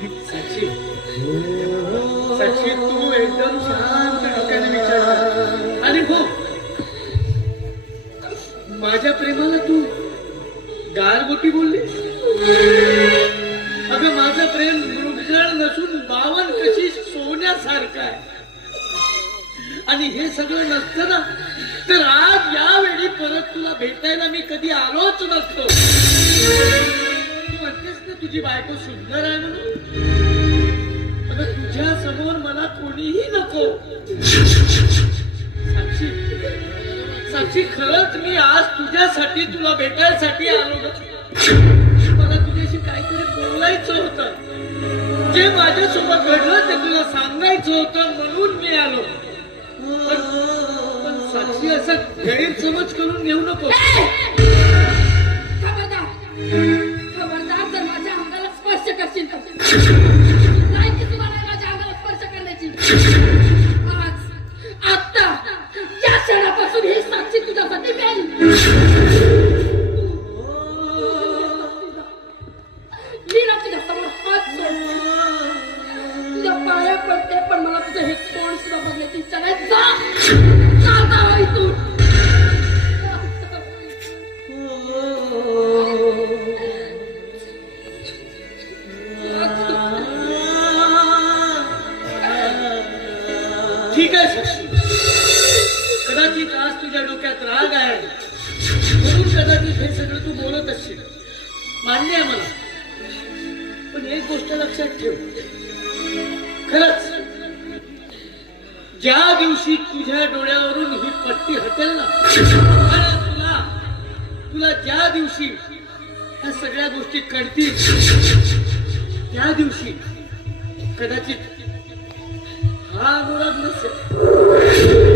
साक्षी, साक्षी तू एकदम शांत डोक्याने विचार आणि हो माझ्या प्रेमाला तू गारगोटी बोलली. अगं माझं प्रेम मृगजळ नसून बावन कशी सोन्यासारखं आहे. आणि हे सगळं नसतं ना तर आज यावेळी परत तुला भेटायला मी कधी आलोच नसतो. तू म्हणतेस ना तुझी बायको सुंदर आहे म्हणून. अगं तुझ्या समोर मला कोणीही नको. साक्षी, साक्षी खरंच मी आज तुझ्यासाठी तुला भेटायसाठी आलो ना. मला तुझ्याशी काहीतरी बोलायचं होतं. जे माझ्यासोबत घडलं ते तुला सांगायचं होतं म्हणून मी आलो. पण साक्षी असं गैरसमज करून घेऊ नको. खबरदार, खबरदार जर माझ्या अंगाला स्पर्श करशील तर नाही की तुम्हाला माझ्या अंगाला स्पर्श करण्याची. आज आता या क्षणापासून ही साक्षी तुझ्यासाठी मिळाली. तुझ्या समोर हात सोड, तुझ्या पाया पडते पण मला तुझं हे तोंड सुद्धा बघण्याची इच्छा नाही. जा इथून. ठीक आहे साक्षी, कदाचित आज तुझ्या डोक्यात राग आहे म्हणून कदाचित हे सगळं तू बोलत असशील. मान्य आहे मला. पण एक गोष्ट लक्षात ठेव, खरंच ज्या दिवशी तुझ्या डोळ्यावरून ही पट्टी हटेल ना तुला तुला ज्या दिवशी ह्या सगळ्या गोष्टी कळतील त्या दिवशी कदाचित हा अनुराग नसेल